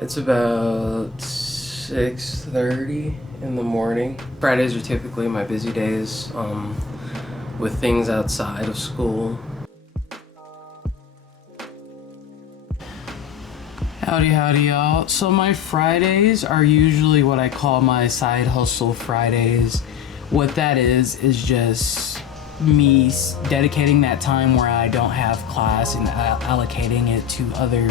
It's about 6:30 in the morning. Fridays are typically my busy days with things outside of school. Howdy y'all. So my Fridays are usually what I call my side hustle Fridays. What that is just me dedicating that time where I don't have class and allocating it to other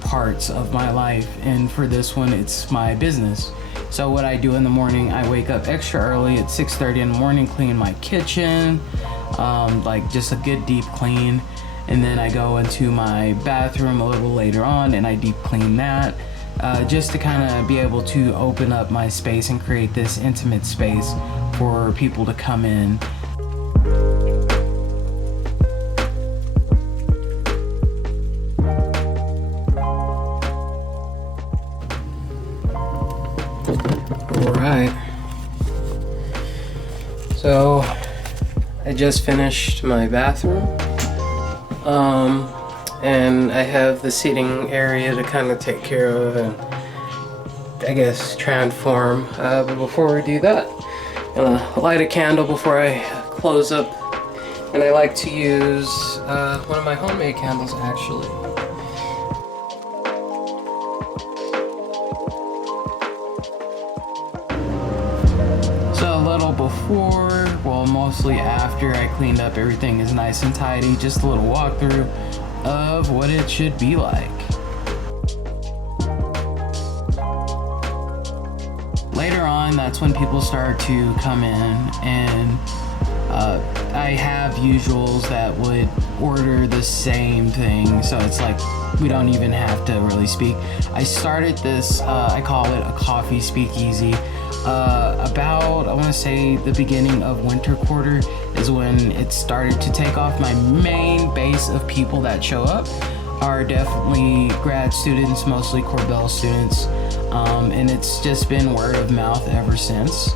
parts of my life. And for this one, it's my business. So what I do in the morning, I wake up extra early at 6:30 in the morning, clean my kitchen, like just a good deep clean. And then I go into my bathroom a little later on and I deep clean that, just to kind of be able to open up my space and create this intimate space for people to come in. Alright. So I just finished my bathroom. And I have the seating area to kind of take care of and I guess transform. But before we do that, I'm gonna light a candle before I close up. And I like to use one of my homemade candles actually. So a little before, well mostly after I cleaned up, everything is nice and tidy. Just a little walkthrough of what it should be like. Later on, that's when people start to come in, and I have usuals that would order the same thing, so it's like we don't even have to really speak. I started this, I call it a coffee speakeasy. About, I want to say the beginning of winter quarter is when it started to take off. My main base of people that show up are definitely grad students, mostly Corbell students, and it's just been word of mouth ever since.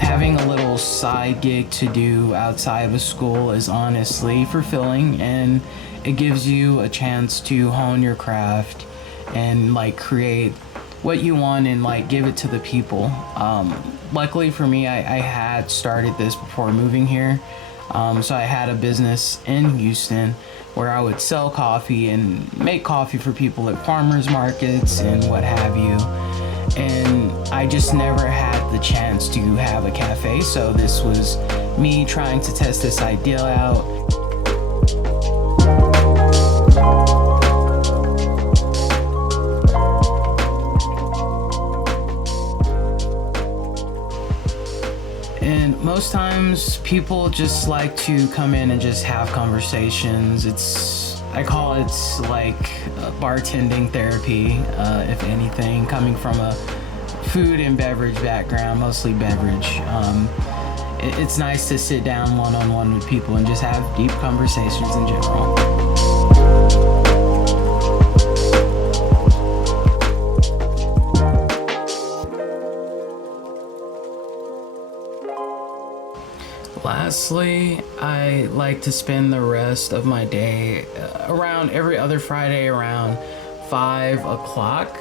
Having a little side gig to do outside of school is honestly fulfilling, and it gives you a chance to hone your craft and like create what you want and like give it to the people. Luckily for me, I had started this before moving here. So I had a business in Houston where I would sell coffee and make coffee for people at farmers markets and what have you. And I just never had the chance to have a cafe. So this was me trying to test this idea out. And most times people just like to come in and just have conversations. I call it like bartending therapy, if anything, coming from a food and beverage background, mostly beverage. It's nice to sit down one-on-one with people and just have deep conversations in general. Lastly, I like to spend the rest of my day around every other Friday around 5 o'clock,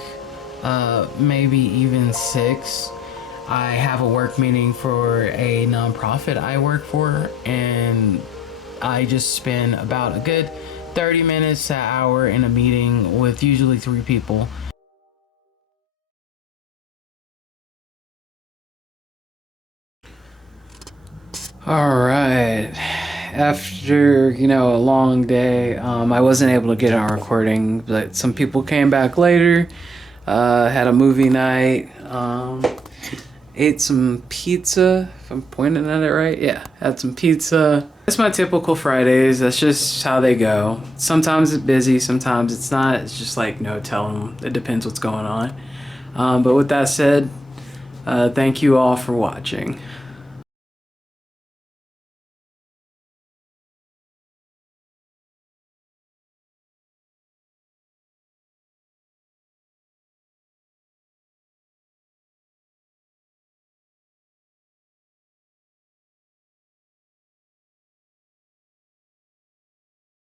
maybe even 6. I have a work meeting for a nonprofit I work for, and I just spend about a good 30 minutes to an hour in a meeting with usually 3 people. All right. After, a long day, I wasn't able to get on recording, but some people came back later, had a movie night, ate some pizza, if I'm pointing at it right. Yeah, had some pizza. That's my typical Fridays. That's just how they go. Sometimes it's busy, sometimes it's not. It's just like no telling. It depends what's going on. But with that said, thank you all for watching.